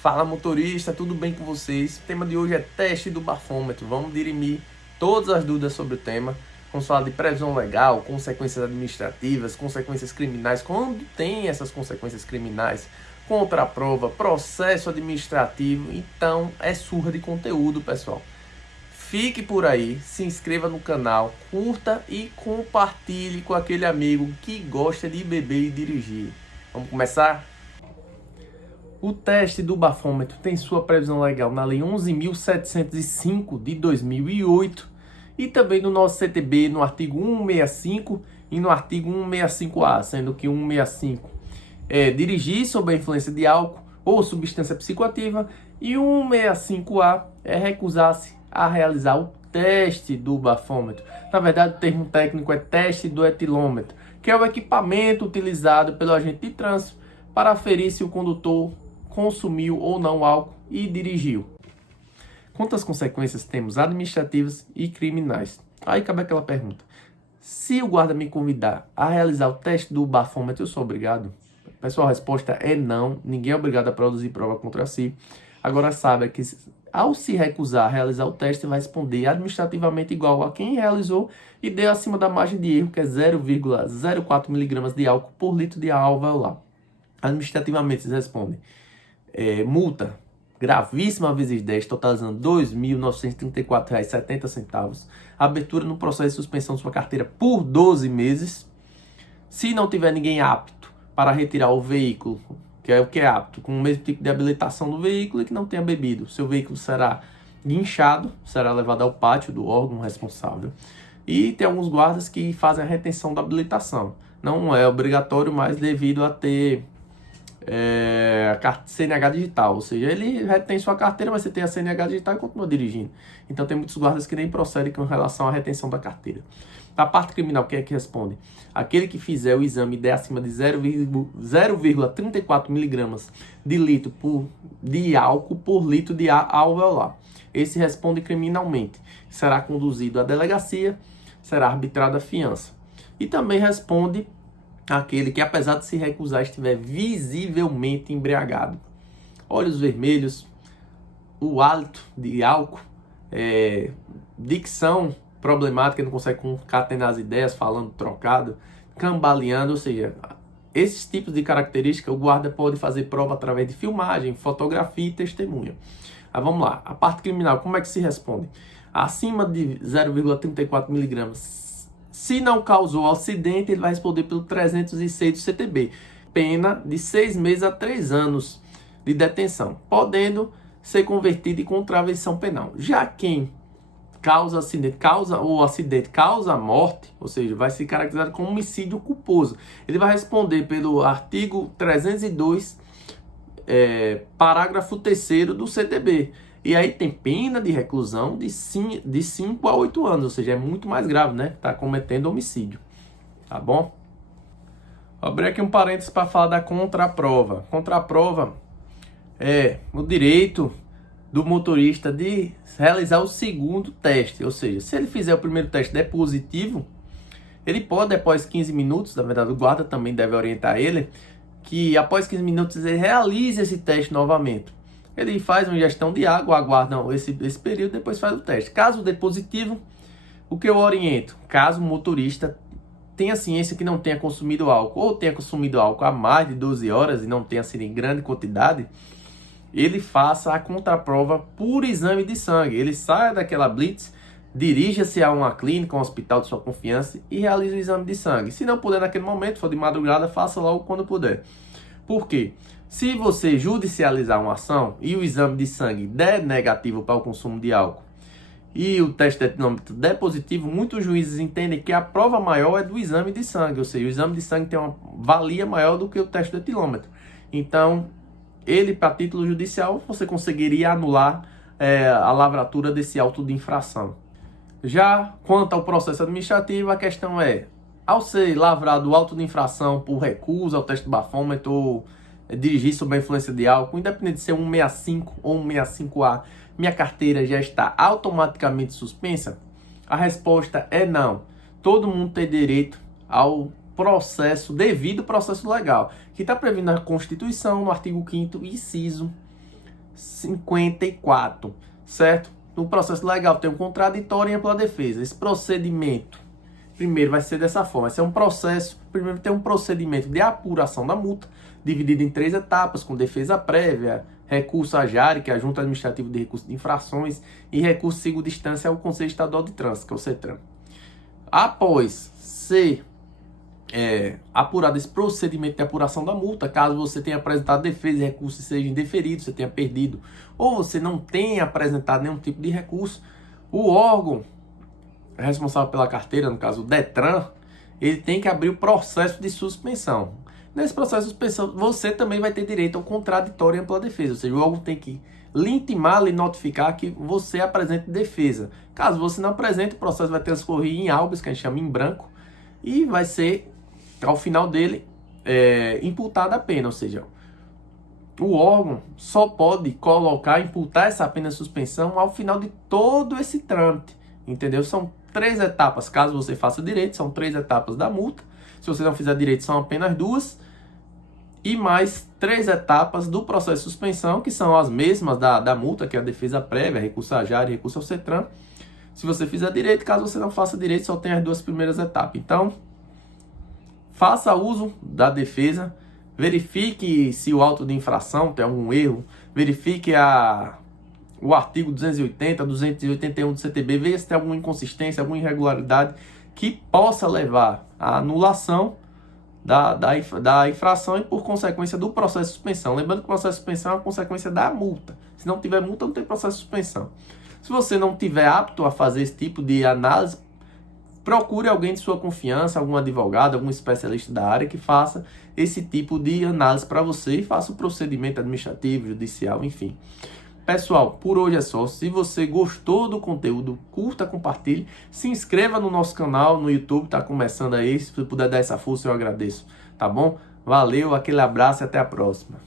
Fala motorista, tudo bem com vocês? O tema de hoje é teste do bafômetro. Vamos dirimir todas as dúvidas sobre o tema. Vamos falar de previsão legal, consequências administrativas, consequências criminais. Quando tem essas consequências criminais? Contraprova, processo administrativo. Então é surra de conteúdo, pessoal. Fique por aí, se inscreva no canal, curta e compartilhe com aquele amigo que gosta de beber e dirigir. Vamos começar? O teste do bafômetro tem sua previsão legal na Lei 11.705 de 2008 e também no nosso CTB no artigo 165 e no artigo 165A, sendo que 165 é dirigir sob a influência de álcool ou substância psicoativa e 165A é recusar-se a realizar o teste do bafômetro. Na verdade, o termo técnico é teste do etilômetro, que é o equipamento utilizado pelo agente de trânsito para aferir se o condutor consumiu ou não álcool e dirigiu. Quantas consequências temos administrativas e criminais? Aí cabe aquela pergunta: se o guarda me convidar a realizar o teste do bafômetro, eu sou obrigado? Pessoal, a resposta é não. Ninguém é obrigado a produzir prova contra si. Agora saiba que ao se recusar a realizar o teste, vai responder administrativamente igual a quem realizou e deu acima da margem de erro, que é 0,04 mg de álcool por litro de ar alveolar. Administrativamente, se responde multa gravíssima vezes 10, totalizando R$ 2.934,70. Abertura no processo de suspensão de sua carteira por 12 meses. Se não tiver ninguém apto para retirar o veículo, que é o que é apto, com o mesmo tipo de habilitação do veículo e que não tenha bebido, seu veículo será guinchado, será levado ao pátio do órgão responsável. E tem alguns guardas que fazem a retenção da habilitação. Não é obrigatório, mas devido a ter a CNH digital, ou seja, ele retém sua carteira, mas você tem a CNH digital e continua dirigindo. Então tem muitos guardas que nem procedem com relação à retenção da carteira. A parte criminal, quem é que responde? Aquele que fizer o exame e der acima de 0,34 mg de litro de álcool por litro de ar alveolar. Esse responde criminalmente. Será conduzido à delegacia, será arbitrada a fiança. E também responde aquele que, apesar de se recusar, estiver visivelmente embriagado. Olhos vermelhos, o hálito de álcool, dicção problemática, não consegue concatenar as ideias, falando trocado, cambaleando, ou seja, esses tipos de características o guarda pode fazer prova através de filmagem, fotografia e testemunha. Vamos lá, a parte criminal, como é que se responde? Acima de 0,34 mg, se não causou acidente, ele vai responder pelo 306 do CTB, pena de 6 meses a 3 anos de detenção, podendo ser convertido em contravenção penal. Já quem causa acidente, causa morte, ou seja, vai ser caracterizado como homicídio culposo. Ele vai responder pelo artigo 302, parágrafo 3º do CTB. E aí tem pena de reclusão de 5 a 8 anos, ou seja, é muito mais grave, né? Tá cometendo homicídio, tá bom? Vou abrir aqui um parênteses para falar da contraprova. Contraprova é o direito do motorista de realizar o segundo teste, ou seja, se ele fizer o primeiro teste e der positivo, ele pode, após 15 minutos, na verdade o guarda também deve orientar ele, que após 15 minutos ele realize esse teste novamente. Ele faz uma ingestão de água, aguarda esse período, depois faz o teste. Caso dê positivo, o que eu oriento? Caso o motorista tenha ciência que não tenha consumido álcool, ou tenha consumido álcool há mais de 12 horas e não tenha sido em grande quantidade, ele faça a contraprova por exame de sangue. Ele saia daquela blitz, dirija-se a uma clínica, um hospital de sua confiança e realize o exame de sangue. Se não puder naquele momento, for de madrugada, faça logo quando puder. Por quê? Se você judicializar uma ação e o exame de sangue der negativo para o consumo de álcool e o teste de etilômetro der positivo, muitos juízes entendem que a prova maior é do exame de sangue, ou seja, o exame de sangue tem uma valia maior do que o teste de etilômetro. Então, ele, para título judicial, você conseguiria anular a lavratura desse auto de infração. Já quanto ao processo administrativo, a questão é: ao ser lavrado o auto de infração por recusa ao teste do bafômetro ou dirigir sob a influência de álcool, independente de ser 165 ou 165A, minha carteira já está automaticamente suspensa? A resposta é não. Todo mundo tem direito ao processo, devido processo legal, que está previsto na Constituição, no artigo 5º, inciso 54, certo? No processo legal tem um contraditório e ampla defesa. Esse procedimento, primeiro, vai ser dessa forma. Vai ser um processo, primeiro tem um procedimento de apuração da multa, dividido em 3 etapas, com defesa prévia, recurso à JARE, que é a Junta Administrativa de Recursos de Infrações, e recurso de segunda instância ao Conselho Estadual de Trânsito, que é o CETRAN. Após ser apurado esse procedimento de apuração da multa, caso você tenha apresentado defesa e recurso seja indeferido, você tenha perdido, ou você não tenha apresentado nenhum tipo de recurso, o órgão responsável pela carteira, no caso o DETRAN, ele tem que abrir o processo de suspensão. Nesse processo de suspensão, você também vai ter direito ao contraditório e ampla defesa, ou seja, o órgão tem que lhe intimar, lhe notificar que você apresente defesa. Caso você não apresente, o processo vai transcorrer em habeas, que a gente chama em branco, e vai ser, ao final dele, imputada a pena, ou seja, o órgão só pode imputar essa pena de suspensão ao final de todo esse trâmite, entendeu? São 3 etapas, caso você faça direito, são 3 etapas da multa. Se você não fizer direito, são apenas 2. E mais 3 etapas do processo de suspensão, que são as mesmas da multa, que é a defesa prévia, recurso à JARE e recurso ao CETRAN. Se você fizer direito, caso você não faça direito, só tem as 2 primeiras etapas. Então, faça uso da defesa, verifique se o auto de infração tem algum erro, verifique o artigo 280, 281 do CTB, veja se tem alguma inconsistência, alguma irregularidade que possa levar à anulação da infração e, por consequência, do processo de suspensão. Lembrando que o processo de suspensão é uma consequência da multa. Se não tiver multa, não tem processo de suspensão. Se você não tiver apto a fazer esse tipo de análise, procure alguém de sua confiança, algum advogado, algum especialista da área que faça esse tipo de análise para você e faça o procedimento administrativo, judicial, enfim. Pessoal, por hoje é só. Se você gostou do conteúdo, curta, compartilhe, se inscreva no nosso canal no YouTube, tá começando aí. Se você puder dar essa força, eu agradeço, tá bom? Valeu, aquele abraço e até a próxima.